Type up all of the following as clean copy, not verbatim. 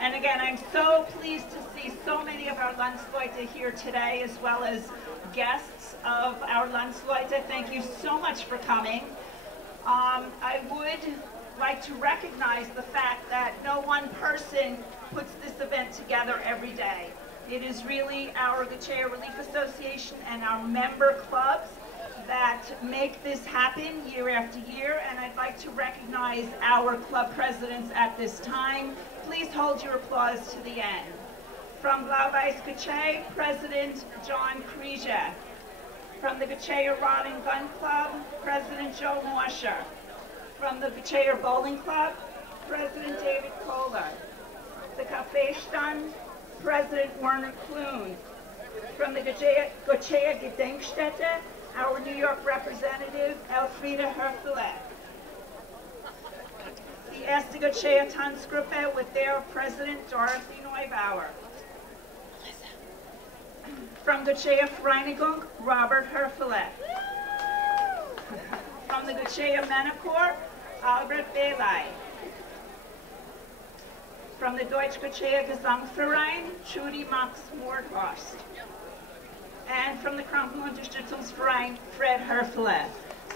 And again, I'm so pleased to see so many of our Landsleute here today, as well as guests of our Landsleute. Thank you so much for coming. I would like to recognize the fact that no one person puts this event together every day. It is really our Gottscheer Relief Association and our member clubs that make this happen year after year, and I'd like to recognize our club presidents at this time. Please hold your applause to the end. From Blau-Weiß Gottschee, President John Krieger. From the Gottscheer Rod and Gun Club, President Joe Morsher. From the Gottscheer Bowling Club, President David Kohler. The Café Stand, President Werner Kloon. From the Gottscheer Gedenkstätte, our New York representative, Elfriede Herfele. The Erste Gottscheer Tanzgruppe with their president, Dorothy Neubauer. From Gottscheer Vereinigung, Robert Herfele. From the Gottscheer Männerchor, Albert Belay. From the Deutsch Gottscheer Gesangverein, Judy Max Mordhorst. And from the Krankenunterstützungsverein, Fred Herfele.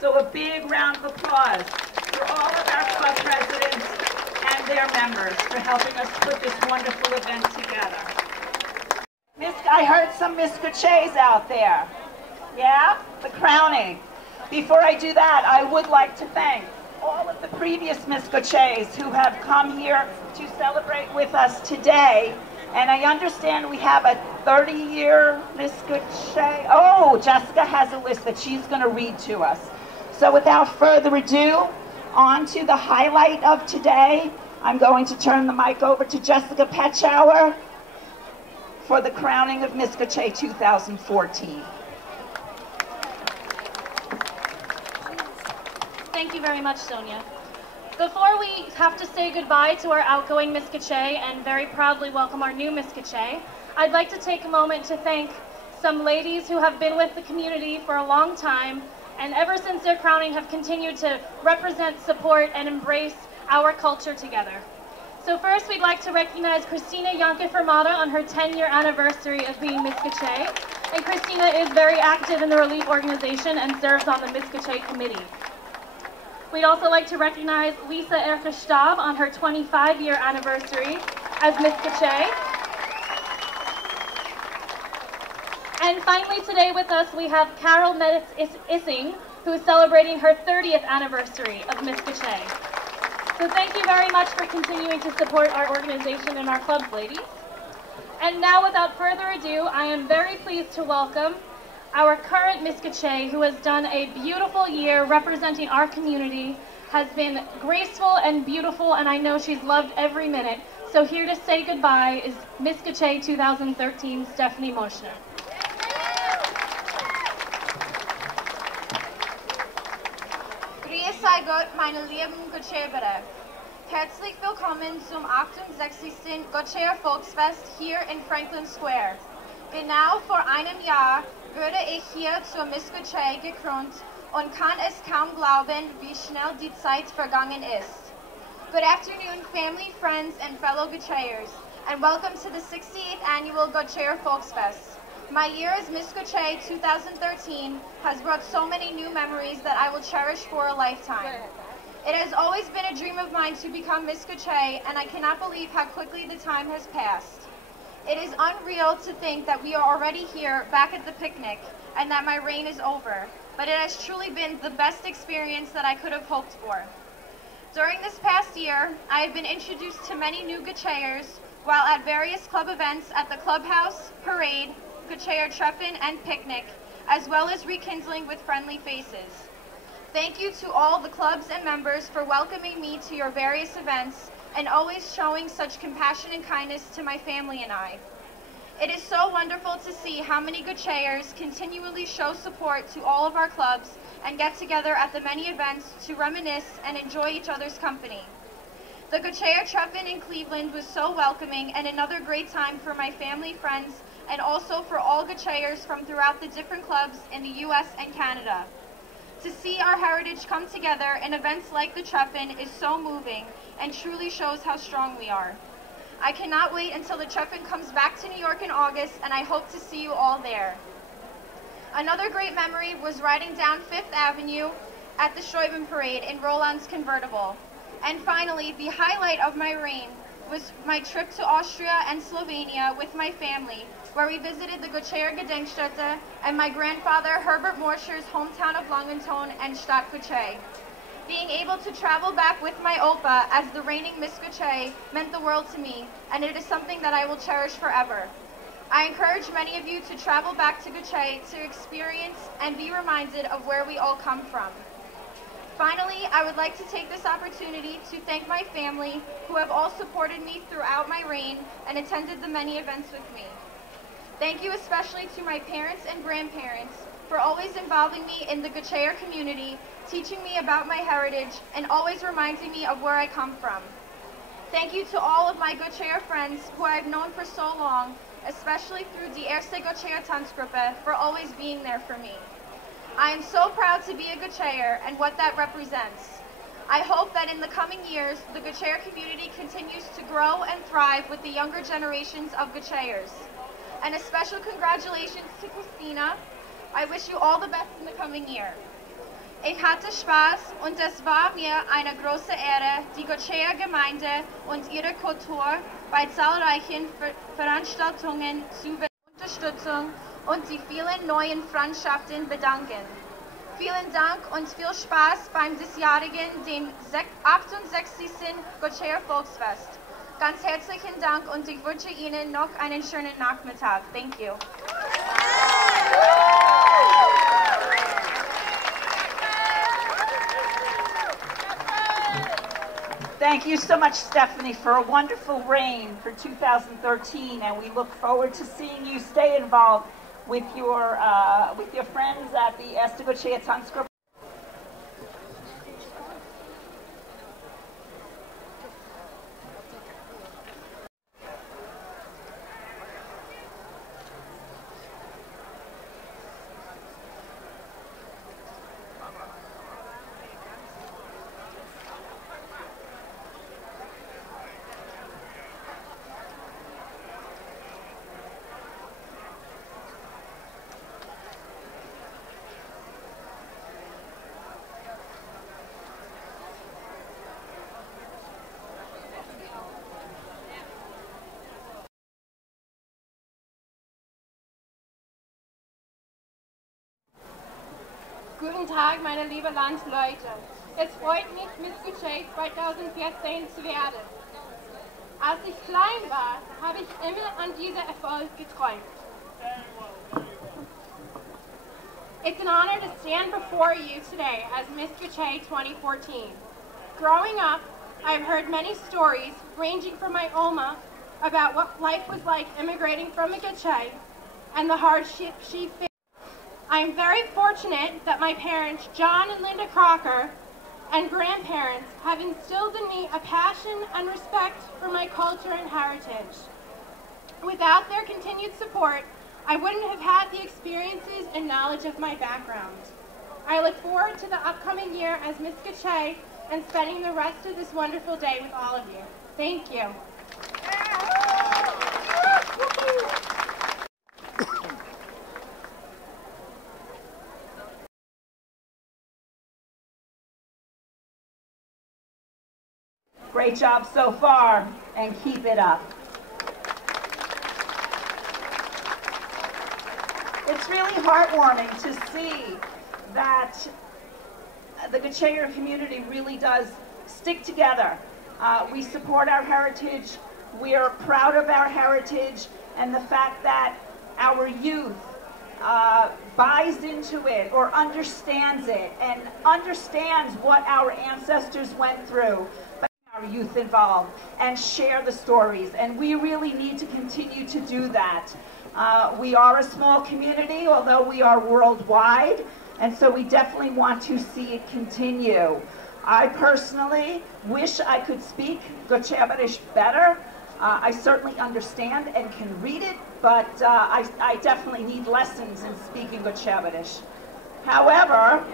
So a big round of applause for all of our club presidents and their members for helping us put this wonderful event together. I heard some Miss Gottschees out there. Yeah? The crowning. Before I do that, I would like to thank all of the previous Miss Gottschees who have come here to celebrate with us today. And I understand we have a 30-year Miss Gottschee. Oh, Jessica has a list that she's going to read to us. So without further ado, on to the highlight of today. I'm going to turn the mic over to Jessica Petschauer for the crowning of Miss Gottschee 2014. Thank you very much, Sonia. Before we have to say goodbye to our outgoing Miss Gottschee and very proudly welcome our new Miss Gottschee, I'd like to take a moment to thank some ladies who have been with the community for a long time and ever since their crowning have continued to represent, support, and embrace our culture together. So first we'd like to recognize Christina Janke-Fermata on her 10-year anniversary of being Miss Gottschee. And Christina is very active in the relief organization and serves on the Miss Gottschee committee. We'd also like to recognize Lisa Erke-Stab on her 25-year anniversary as Miss Gottschee. And finally today with us we have Carol Meditz-Issing, who is celebrating her 30th anniversary of Miss Gottschee. So thank you very much for continuing to support our organization and our clubs, ladies. And now without further ado, I am very pleased to welcome our current Miss Gottschee, who has done a beautiful year representing our community, has been graceful and beautiful, and I know she's loved every minute. So here to say goodbye is Miss Gottschee 2013, Stephanie Moschner. Grüß sei Gott, meine lieben Gottscheerer. Herzlich willkommen zum 68. Gottscheer Volksfest hier in Franklin Square. Genau vor einem Jahr wurde ich hier zur Miss Gottschee gekrönt und kann es kaum glauben, wie schnell die Zeit vergangen ist. Good afternoon, family, friends, and fellow Gottscheers, and welcome to the 68th Annual Gottscheer Volksfest. My year as Miss Gottschee 2013 has brought so many new memories that I will cherish for a lifetime. It has always been a dream of mine to become Miss Gottschee, and I cannot believe how quickly the time has passed. It is unreal to think that we are already here, back at the picnic, and that my reign is over, but it has truly been the best experience that I could have hoped for. During this past year, I have been introduced to many new Gottscheers while at various club events at the clubhouse, parade, Gottscheer Treffen, and picnic, as well as rekindling with friendly faces. Thank you to all the clubs and members for welcoming me to your various events and always showing such compassion and kindness to my family and I. It is so wonderful to see how many Gottscheers continually show support to all of our clubs and get together at the many events to reminisce and enjoy each other's company. The Gottscheer Treffen in Cleveland was so welcoming and another great time for my family, friends, and also for all Gottscheers from throughout the different clubs in the US and Canada. To see our heritage come together in events like the Treffen is so moving and truly shows how strong we are. I cannot wait until the Treffen comes back to New York in August, and I hope to see you all there. Another great memory was riding down Fifth Avenue at the Steuben Parade in Roland's convertible. And finally, the highlight of my reign was my trip to Austria and Slovenia with my family, where we visited the Gottscheer Gedenkstätte and my grandfather Herbert Morscher's hometown of Langenthon and Stadt Gottschee. Being able to travel back with my Opa as the reigning Miss Gottschee meant the world to me, and it is something that I will cherish forever. I encourage many of you to travel back to Gottschee to experience and be reminded of where we all come from. Finally, I would like to take this opportunity to thank my family who have all supported me throughout my reign and attended the many events with me. Thank you especially to my parents and grandparents for always involving me in the Gottscheer community, teaching me about my heritage, and always reminding me of where I come from. Thank you to all of my Gottscheer friends who I have known for so long, especially through the Erste Gottscheer Tanzgruppe, for always being there for me. I am so proud to be a Gottscheer and what that represents. I hope that in the coming years, the Gottscheer community continues to grow and thrive with the younger generations of Gottscheers. And a special congratulations to Christina. I wish you all the best in the coming year. Ich hatte Spaß und es war mir eine große Ehre, die Gottscheer Gemeinde und ihre Kultur bei zahlreichen Veranstaltungen zu Unterstützung und die vielen neuen Freundschaften bedanken. Vielen Dank und viel Spaß beim diesjährigen, dem 68. Gottscheer Volksfest. Ganz herzlichen Dank und ich wünsche Ihnen noch einen schönen Nachmittag. Thank you. Thank you so much, Stephanie, for a wonderful reign for 2013, and we look forward to seeing you stay involved with your friends at the Erste Gottscheer Tanzgruppe. Guten Tag, meine lieben Landsleute. Es freut mich, Miss Gottschee 2014 zu werden. Als ich klein war, habe ich immer an diesen Erfolg geträumt. It's an honor to stand before you today as Miss Gottschee 2014. Growing up, I've heard many stories, ranging from my Oma, about what life was like immigrating from a Gottschee and the hardship she faced. I am very fortunate that my parents, John and Linda Kraker, and grandparents have instilled in me a passion and respect for my culture and heritage. Without their continued support, I wouldn't have had the experiences and knowledge of my background. I look forward to the upcoming year as Miss Gottschee and spending the rest of this wonderful day with all of you. Thank you. Great job so far, and keep it up. It's really heartwarming to see that the Gottscheer community really does stick together. We support our heritage, we are proud of our heritage, and the fact that our youth buys into it or understands it and understands what our ancestors went through. But our youth involved and share the stories, and we really need to continue to do that. We are a small community, although we are worldwide, and so we definitely want to see it continue. I personally wish I could speak Gottscheer better. I certainly understand and can read it, but I definitely need lessons in speaking Gottscheer. However,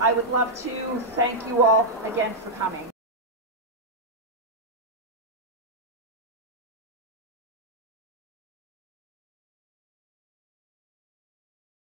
I would love to thank you all again for coming.